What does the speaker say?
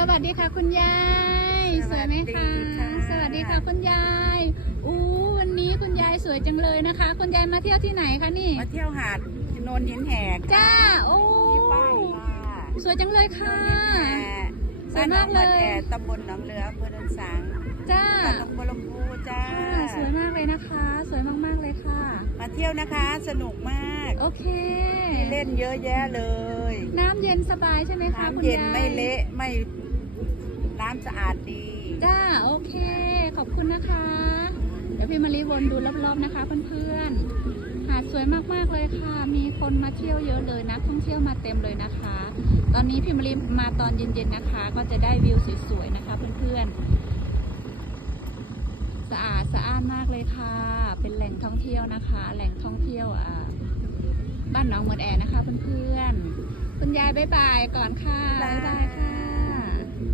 สวัสดีค่ะคุณยายสวยไหมคะ สวัสดีค่ะคุณยายอู้วันนี้คุณยายสวยจังเลยนะคะ คุณยายมาเที่ยวที่ไหนคะนี่ มาเที่ยวหาดโนนหินแหกจ้าโอ้ที่ป้ายค่ะสวยจังเลยโนค่ะนหินแหกสวยมากเลยบ้นหนองบัวแก่ตำบลหนองเรืออำเภอดอนสังจ้าจังหวัดหนองบัวลำพูจ้าค่ะสวยมากเลยนะคะ สวยมากๆเลยค่ะ มาเที่ยวนะคะสนุกมากโอเคที่เล่นเยอะแยะเลย น้ำเย็นสบายใช่ไหมคะคุณน้ำเย็นยายไม่เละไม่ น้ำสะอาดดีจ้าโอเค ขอบคุณนะคะ เดี๋ยวพี่มารีวนดูรอบๆนะคะเพื่อนๆ หาดสวยมากๆเลยค่ะ มีคนมาเที่ยวเยอะเลยนะท่องเที่ยวมาเต็มเลยนะคะ ตอนนี้พี่มารีมาตอนเย็นๆนะคะ ก็จะได้วิวสวยๆนะคะเพื่อนๆ สะอาดสะอ้านมากเลยค่ะ เป็นแหล่งท่องเที่ยวนะคะ แหล่งท่องเที่ยวบ้านหนองเหมือนแอนะคะเพื่อนๆ คุณยายบ๊ายบายก่อนค่ะ